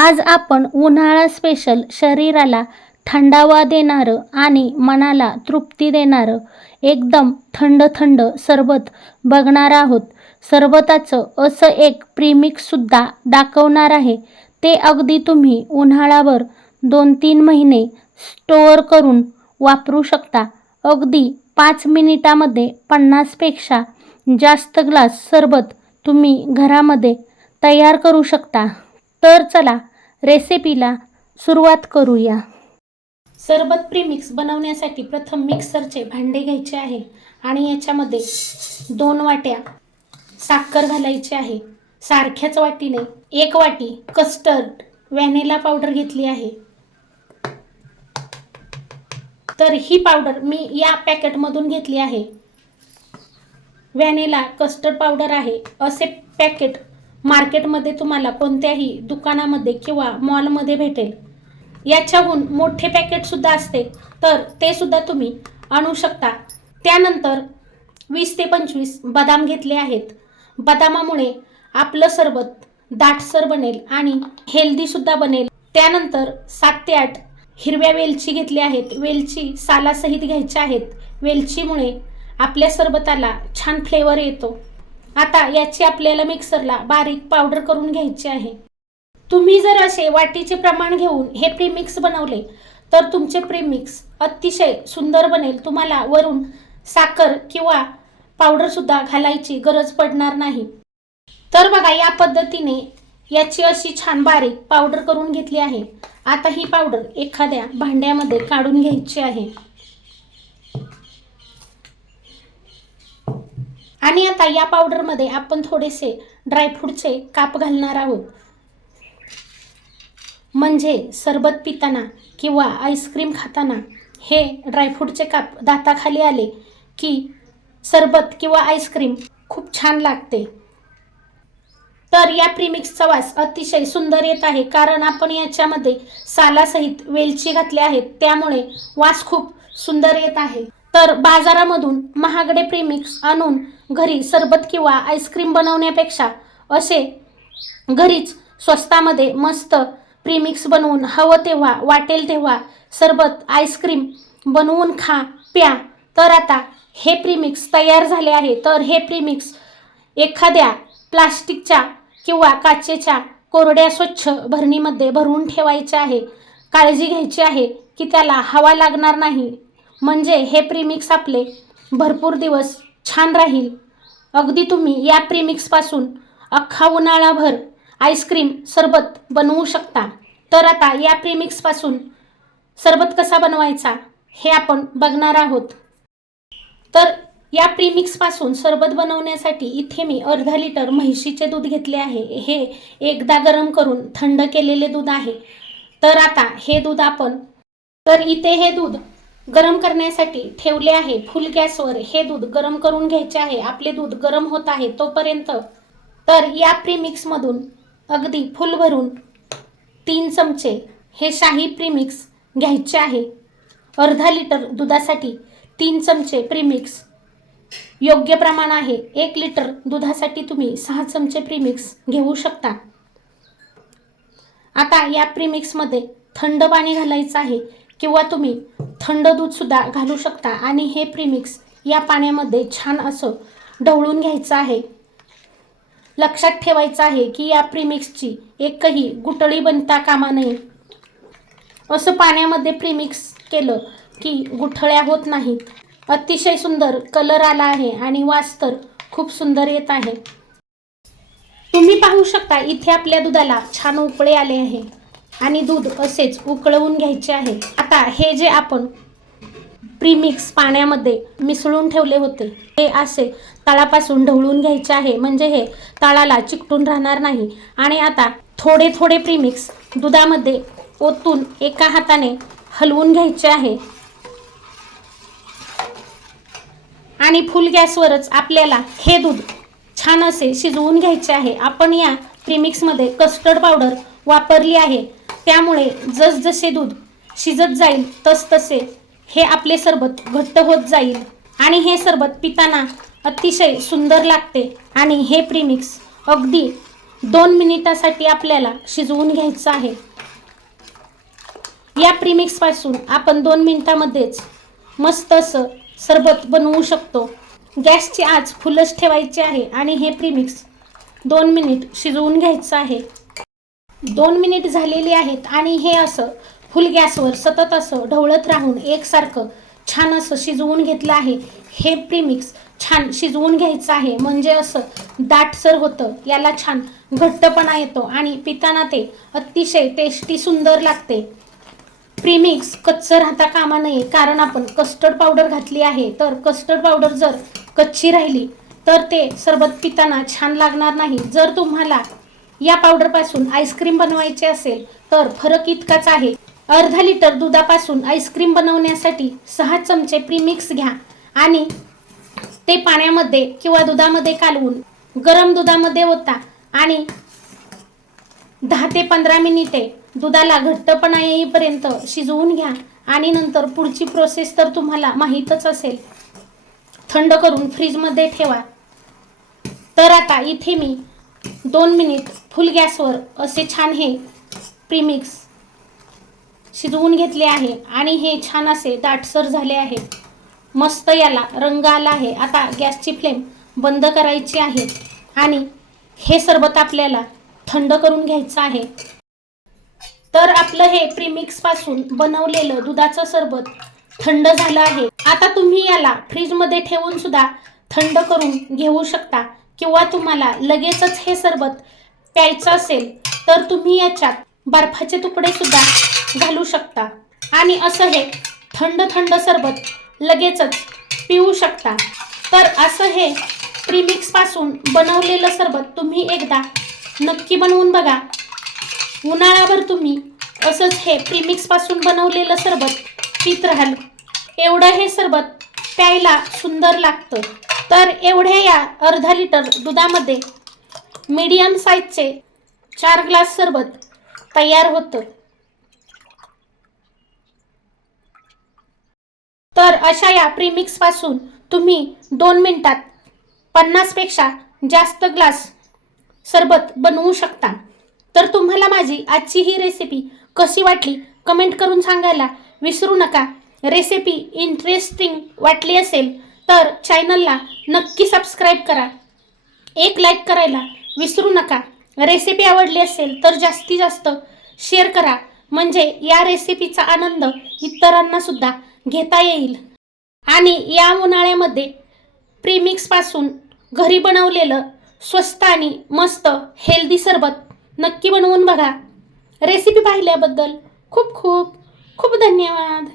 आज आपण उन्हाळा स्पेशल शरीराला थंडावा देणारं आणि मनाला तृप्ती देणारं एकदम थंड थंड सरबत बघणार आहोत. सरबताचं असं एक प्रीमिक्ससुद्धा दाखवणार आहे. ते अगदी तुम्ही उन्हाळावर दोन तीन महिने स्टोअर करून वापरू शकता. अगदी पाच मिनिटामध्ये पन्नासपेक्षा जास्त ग्लास सरबत तुम्ही घरामध्ये तयार करू शकता. तर चला रेसिपीला सुरुवात करूया. सरबत प्रीमिक्स बनवण्यासाठी प्रथम मिक्सरचे भांडे घ्यायचे आहे आणि याच्यामध्ये दोन वाट्या साखर घालायची आहे. सारख्याच वाटीने एक वाटी कस्टर्ड व्हॅनिला पावडर घेतली आहे. तर ही पावडर मी या पॅकेटमधून घेतली आहे. व्हॅनिला कस्टर्ड पावडर आहे. असे पॅकेट मार्केटमध्ये तुम्हाला कोणत्याही दुकानामध्ये किंवा मॉलमध्ये भेटेल. याच्याहून मोठे पॅकेटसुद्धा असते. तर ते सुद्धा तुम्ही आणू शकता. त्यानंतर वीस ते पंचवीस बदाम घेतले आहेत. बदामामुळे आपलं सरबत दाटसर बनेल आणि हेल्दीसुद्धा बनेल. त्यानंतर सात ते आठ हिरव्या वेलची घेतल्या आहेत. वेलची सालासहित घ्यायच्या आहेत. वेलचीमुळे आपल्या सरबताला छान फ्लेवर येतो. आता याची आपल्याला मिक्सरला बारीक पावडर करून घ्यायची आहे. तुम्ही जर असे वाटीचे प्रमाण घेऊन हे प्रीमिक्स बनवले तर तुमचे प्रीमिक्स अतिशय सुंदर बनेल. तुम्हाला वरून साखर किंवा पावडरसुद्धा घालायची गरज पडणार नाही. तर बघा या पद्धतीने याची अशी छान बारीक पावडर करून घेतली आहे. आता ही पावडर एखाद्या भांड्यामध्ये काढून घ्यायची आहे. आणि आता या पावडरमध्ये आपण थोडेसे ड्रायफ्रूटचे काप घालणार आहोत. म्हणजे सरबत पिताना किंवा आईस्क्रीम खाताना हे ड्रायफ्रूटचे काप दाताखाली आले की सरबत किंवा आईस्क्रीम खूप छान लागते. तर या प्रीमिक्सचा वास अतिशय सुंदर येत आहे कारण आपण याच्यामध्ये सालासहित वेलची घातली आहेत त्यामुळे वास खूप सुंदर येत आहे. तर बाजारामधून महागडे प्रीमिक्स आणून घरी सरबत किंवा आईस्क्रीम बनवण्यापेक्षा असे घरीच स्वस्तामध्ये मस्त प्रीमिक्स बनवून हवं तेव्हा वाटेल तेव्हा सरबत आईस्क्रीम बनवून खा प्या. तर आता हे प्रीमिक्स तयार झाले आहे. तर हे प्रीमिक्स एखाद्या प्लास्टिकच्या किंवा काचेच्या कोरड्या स्वच्छ भरणीमध्ये भरून ठेवायचे आहे. काळजी घ्यायची आहे की त्याला हवा लागणार नाही. म्हणजे हे प्रीमिक्स आपले भरपूर दिवस छान राहील. अगदी तुम्ही या प्रीमिक्सपासून अख्खा उन्हाळाभर आईस्क्रीम सरबत बनवू शकता. तर आता या प्रीमिक्सपासून सरबत कसा बनवायचा हे आपण बघणार आहोत. तर या प्रीमिक्सपासून सरबत बनवण्यासाठी इथे मी अर्धा लिटर म्हैशीचे दूध घेतले आहे. हे एकदा गरम करून थंड केलेले दूध आहे. तर आता हे दूध आपण तर इथे हे दूध गरम करण्यासाठी ठेवले आहे. फुल गॅसवर हे दूध गरम करून घ्यायचे आहे. आपले दूध गरम होत आहे तोपर्यंत. तर या प्रीमिक्समधून अगदी फुल भरून तीन चमचे हे शाही प्रीमिक्स घ्यायचे आहे. अर्धा लिटर दुधासाठी तीन चमचे प्रीमिक्स योग्य प्रमाण आहे. एक लिटर दुधासाठी तुम्ही सहा चमचे प्रीमिक्स घेऊ शकता. आता या प्रीमिक्समध्ये थंड पाणी घालायचं आहे. किंवा तुम्ही थंड दूधसुद्धा घालू शकता. आणि हे प्रीमिक्स या पाण्यामध्ये छान असं ढवळून घ्यायचं आहे. लक्षात ठेवायचं आहे की या प्रीमिक्सची एकही गुटळी बनता कामा नये. असं पाण्यामध्ये प्रीमिक्स केलं की गुठळ्या होत नाहीत. अतिशय सुंदर कलर आला आहे आणि वास तर खूप सुंदर येत आहे. तुम्ही पाहू शकता इथे आपल्या दुधाला छान उकळे आले आहे. आणि दूध असेच उकळवून घ्यायचे आहे. आता हे जे आपण प्रीमिक्स पाण्यामध्ये मिसळून ठेवले होते हे असे तळापासून ढवळून घ्यायचे आहे. म्हणजे हे तळाला चिकटून राहणार नाही. आणि आता थोडे थोडे प्रीमिक्स दुधामध्ये ओतून एका हाताने हलवून घ्यायचे आहे. आणि फुल गॅसवरच आपल्याला हे दूध छान असे शिजवून घ्यायचे आहे. आपण या प्रीमिक्समध्ये कस्टर्ड पावडर वापरली आहे. त्यामुळे जसजसे दूध शिजत जाईल तसतसे हे आपले सरबत घट्ट होत जाईल. आणि हे सरबत पिताना अतिशय सुंदर लागते. आणि हे प्रीमिक्स अगदी दोन मिनिटासाठी आपल्याला शिजवून घ्यायचं आहे. या प्रीमिक्सपासून आपण दोन मिनिटामध्येच मस्त असं सरबत बनवू शकतो. गॅसची आज फुलच ठेवायची आहे आणि हे प्रीमिक्स दोन मिनिट शिजवून घ्यायचं आहे. दोन मिनिट झालेली आहेत आणि हे असं फुल गॅसवर सतत असं ढवळत राहून एकसारखं छान असं शिजवून घेतलं आहे. हे प्रीमिक्स छान शिजवून घ्यायचं आहे. म्हणजे असं दाटसर होतं याला छान घट्टपणा येतो आणि पिताना ते अतिशय टेस्टी सुंदर लागते. प्रीमिक्स कच्चं राहता कामा नये कारण आपण कस्टर्ड पावडर घातली आहे. तर कस्टर्ड पावडर जर कच्ची राहिली तर ते सरबत पिताना छान लागणार नाही. जर तुम्हाला या पावडरपासून आईस्क्रीम बनवायचे असेल तर फरक इतकाच आहे. अर्धा लिटर दुधापासून आईस्क्रीम बनवण्यासाठी सहा चमचे प्रीमिक्स घ्या आणि ते पाण्यामध्ये किंवा दुधामध्ये कालवून गरम दुधामध्ये ओता आणि दहा ते पंधरा मिनिटे दुधाला घट्टपणा येईपर्यंत शिजवून घ्या आणि नंतर पुढची प्रोसेस तर तुम्हाला माहीतच असेल. थंड करून फ्रीजमध्ये ठेवा. तर आता इथे मी दोन मिनिट फुल गॅसवर असे छान हे प्रीमिक्स शिजवून घेतले आहे आणि हे छान असे दाटसर झाले आहे. मस्त याला रंग आला आहे. आता गॅसची फ्लेम बंद करायची आहे आणि हे सरबत आपल्याला थंड करून घ्यायचं आहे. तर आपलं हे प्रीमिक्सपासून बनवलेलं दुधाचं सरबत थंड झालं आहे. आता तुम्ही याला फ्रीजमध्ये ठेवून सुद्धा थंड करून घेऊ शकता. किंवा तुम्हाला लगेचच हे सरबत प्यायचं असेल तर तुम्ही याच्यात बर्फाचे तुकडे सुद्धा घालू शकता. आणि असं हे थंड थंड सरबत लगेचच पिऊ शकता. तर असं हे प्रीमिक्सपासून बनवलेलं सरबत तुम्ही एकदा नक्की बनवून बघा. उन्हाळ्यावर तुम्ही असंच हे प्रीमिक्सपासून बनवलेलं सरबत पित राहाल. एवढं हे सरबत प्यायला सुंदर लागतं. तर एवढ्या या अर्धा लिटर दुधामध्ये मीडियम साईजचे चार ग्लास सरबत तयार होतं. तर अशा या प्रीमिक्सपासून तुम्ही दोन मिनिटात पन्नासपेक्षा जास्त ग्लास सरबत बनवू शकता. तर तुम्हाला माझी आजची ही रेसिपी कशी वाटली कमेंट करून सांगायला विसरू नका. रेसिपी इंटरेस्टिंग वाटली असेल तर चॅनलला नक्की सबस्क्राईब करा. एक लाईक करायला विसरू नका. रेसिपी आवडली असेल तर जास्तीत जास्त शेअर करा. म्हणजे या रेसिपीचा आनंद इतरांना सुद्धा घेता येईल. आणि या उन्हाळ्यामध्ये प्रीमिक्सपासून घरी बनवलेलं स्वस्त आणि मस्त हेल्दी सरबत नक्की बनवून बघा. रेसिपी पाहिल्याबद्दल खूप खूप खूप धन्यवाद.